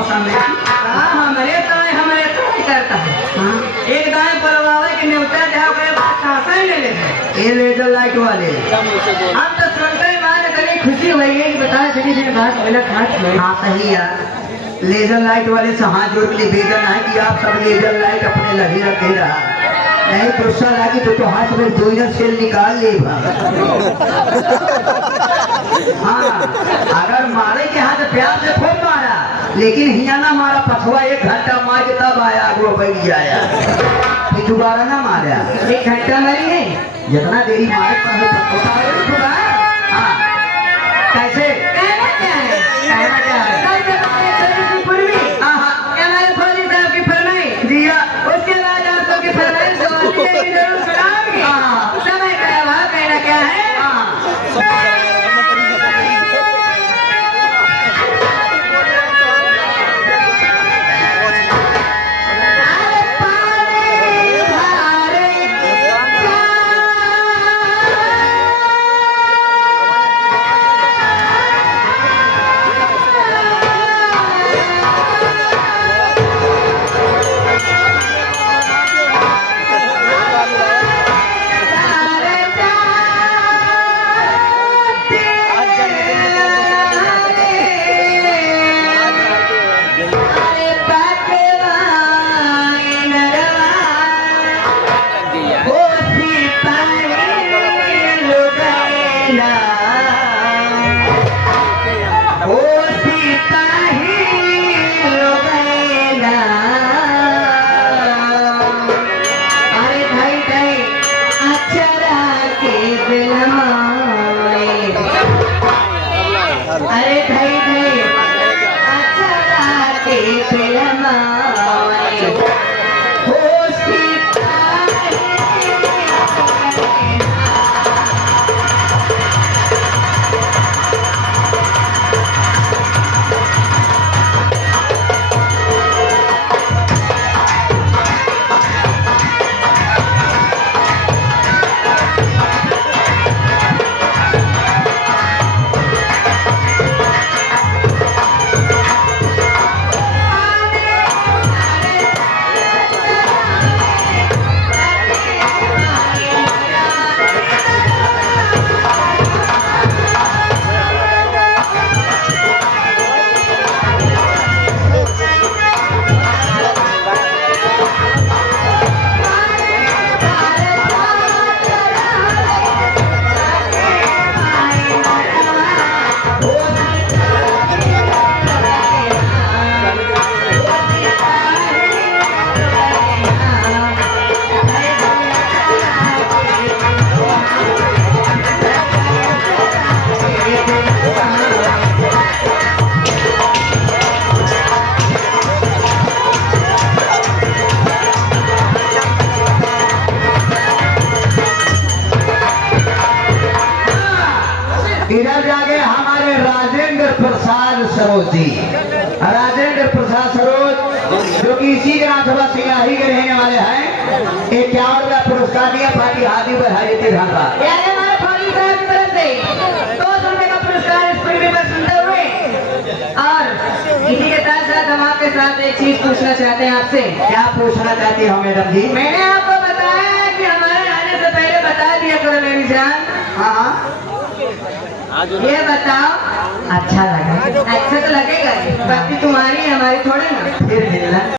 मौसम में हमारे ताए करता है। एक दाएं परवावे के न्योता जाओ के बाद सांसा ही ले लेते। ये लेजर लाइट वाले अब तो सुनते ही मारे इतनी खुशी हुई है कि बता सकी दिन बात मिला खाट में। हाँ सही यार लेजर लाइट वाले से हाथ जोड़ के निवेदन है कि आप सब लेजर लाइट अपने लगे रखे रहा नहीं गुस्सा लगी तो हाथ में जोइनर सेल निकाल ले हाँ अगर मारे के हाथ प्यार से खूब मारा लेकिन हिया ना मारा पछुआ 1 घंटा मार के तब आया आगो बैठ जाया फिर दोबारा ना मारा 1 घंटा मरी है जितना देरी मारे हाँ कैसे कहना क्या है कहना क्या है कल के बाद छोटी सी पूर्वी हमारे फौजी साहब की फरमाइश दिया उसके बाद आप सबकी फरमाइश जरूर सुनाओगे। समय का अभाव कहना क्या है इधर जाके हमारे राजेंद्र प्रसाद सरोज जी राजेंद्र प्रसाद सरोज जो कि इसी विधानसभा सिंगाही के रहने वाले हैं 51 का पुरस्कार दिया पार्टी हाथी बढ़ाई थी ढाका हमारे फौजी साहब की तरफ से 200 रुपए का पुरस्कार इस फिल्म पर सुनते हुए और इसी के साथ हम आपके साथ एक चीज पूछना चाहते हैं आपसे। क्या पूछना चाहती हो मैडम जी मैंने आपको बताया है कि हमारे आने से पहले बता दिया करो मेरी जान। हाँ ये बताओ अच्छा लगा अच्छा तो लगेगा बाकी तुम्हारी हमारी थोड़ी ना फिर मिलना